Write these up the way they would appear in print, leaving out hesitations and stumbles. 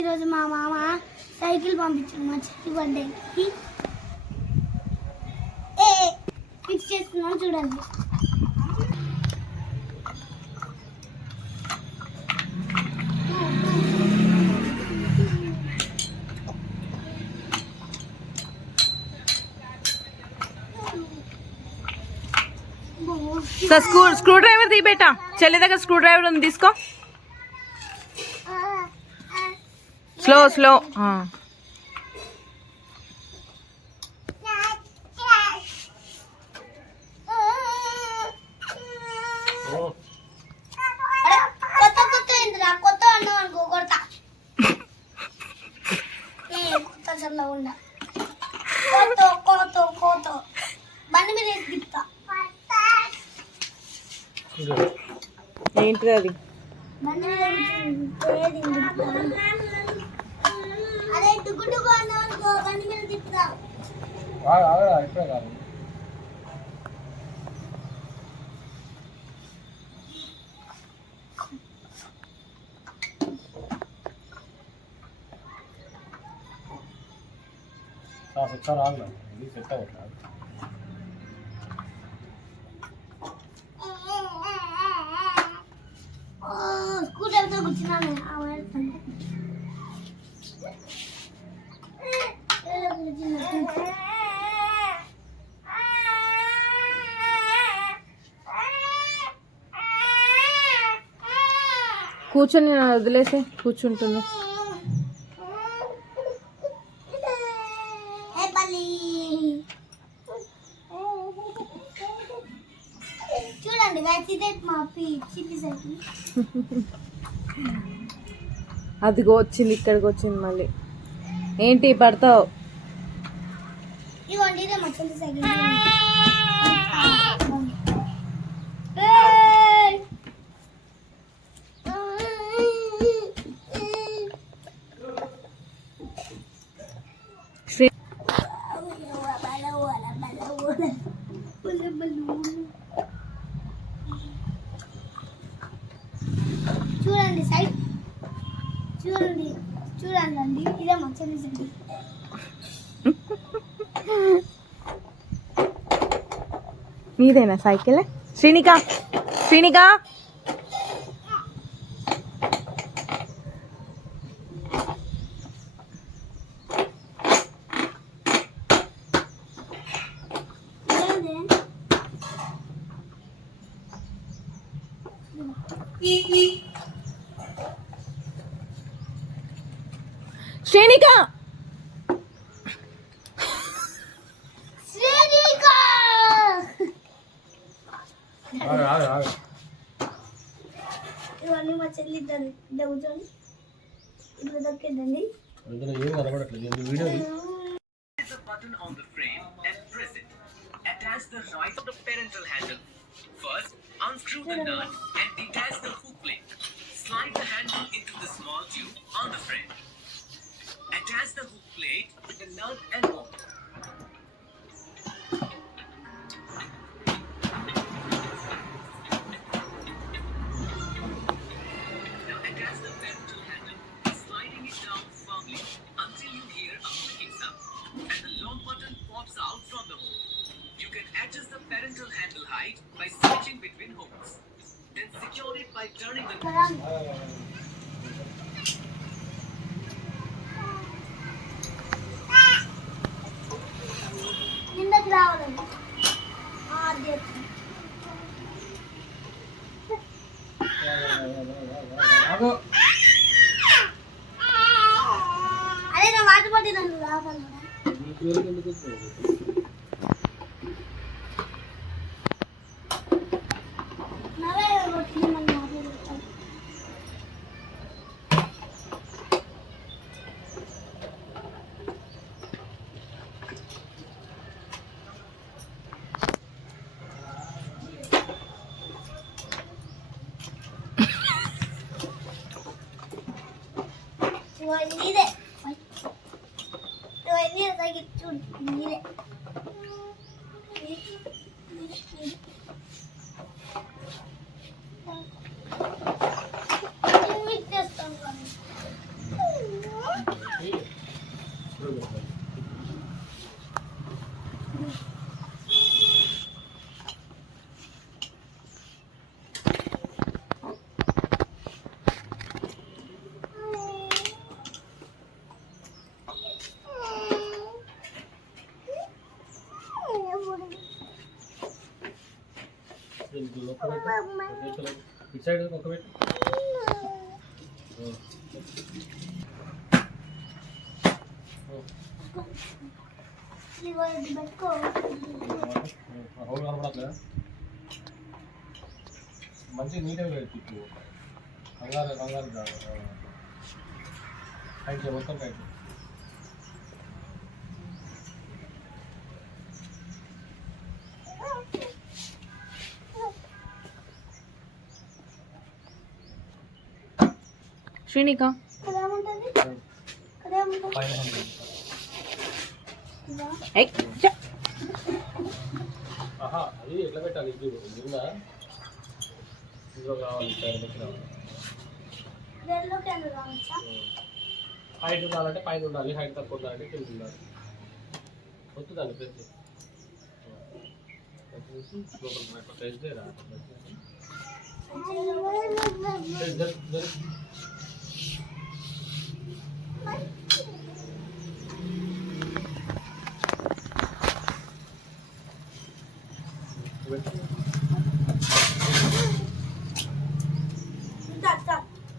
ఈరోజు మా మామ సైకిల్ పంపించాడు మా చెల్లి బర్త్డేకి. ఫిక్స్ చేస్తున్నాం చూడండి. స్క్రూ డ్రైవర్ తీ బేటా, చెల్లి దగ్గర స్క్రూ డ్రైవర్ ఉంది, తీసుకో. Slow slow. ఏంటిది అది? కూర్చొని వదిలేసి కూర్చుంటుంది. చూడండి అదిగో వచ్చింది, ఇక్కడికి వచ్చింది మళ్ళీ. ఏంటి పడతావు? ఇవ్వండి, ఇదే మా చెల్లి సైకిల్. చూడండి సైడ్, చూడండి చూడండి అండి, ఇదే మా చెల్లి సైకిల్. నీదేనా సైకిల్? శ్రీనిక, శ్రీనిక శ్రీనిక ఇవన్నీ మా చెల్లి కూర్చొని ఇప్పుడు దక్కేదండి. Button on the frame and press it. Attach the right of the parental handle. First, unscrew the nut and detach the hook plate. Slide the handle into the small tube on the frame. Attach the hook plate with the nut and bolt. Now attach the parental handle, sliding it down firmly until you hear a clicking sound and the long button pops out from the hole. You can adjust the parental handle height by switching between hooks. Then secure it by turning the కిందకి రావాలండి. అదే నా మాట పడి నన్ను రావాలి. నీదే చూడు, నీదే చేస్తాను. ఇటు సైడ్ ఒక పెట్టు. ఇదిగో ఇది పెట్టుకో. హోల్ కనపడట్లేదా? మంచిగా నీట్గా పెట్టు. కంగారు టైట్ చేయి, మొత్తం టైట్ చేయి. శ్రీనిక ఇక్కడ ఏముంటుంది? ఇక్కడ ఏముంటుంది? పైన ఉంది. ఇదా? ఏయ్, చ. ఆహా, అది ఎట్లా పెట్టాలి? ఇది ఉందా? ఇందులో కావాలి, సైడ్ పెట్టి రావాలి. దేనిలోకి ఎందుకు రావచ్చా? హైట్ ఉండాలంటే పైన ఉండాలి, హైట్ తక్కువ ఉండాలంటే కింద ఉండాలి. వస్తుందండి ప్రెస్ చేసి లోపల ప్రెస్ చేయరా?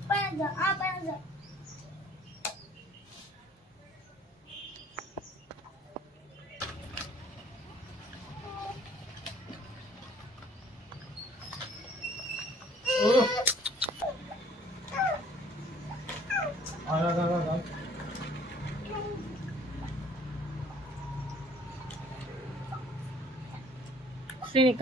పైన దా. పైన దా. శ్రీనిక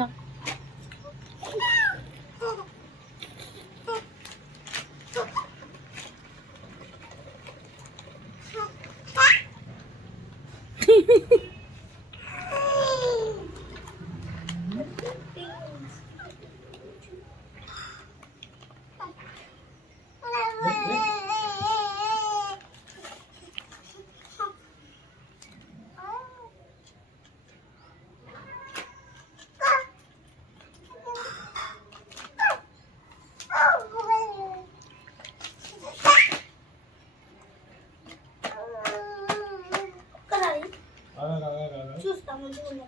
చూస్తా మంచిగా ఉంది.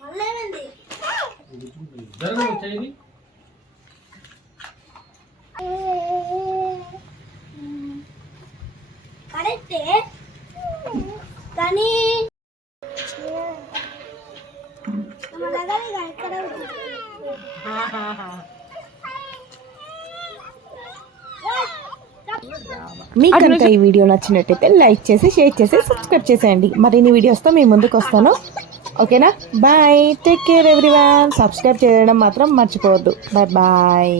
మళ్ళీ ఏమైంది? చేయండి. కరెక్టే కానీ మన దగ్గర ఇక ఎక్కడ ఉంది? మీకు కనుక ఈ వీడియో నచ్చినట్టయితే లైక్ చేసి షేర్ చేసి సబ్స్క్రైబ్ చేసేయండి. మరిన్ని వీడియోస్తో మీ ముందుకు వస్తాను. ఓకేనా? Bye, take care everyone. Subscribe చేయడం మాత్రం మర్చిపోవద్దు. Bye bye.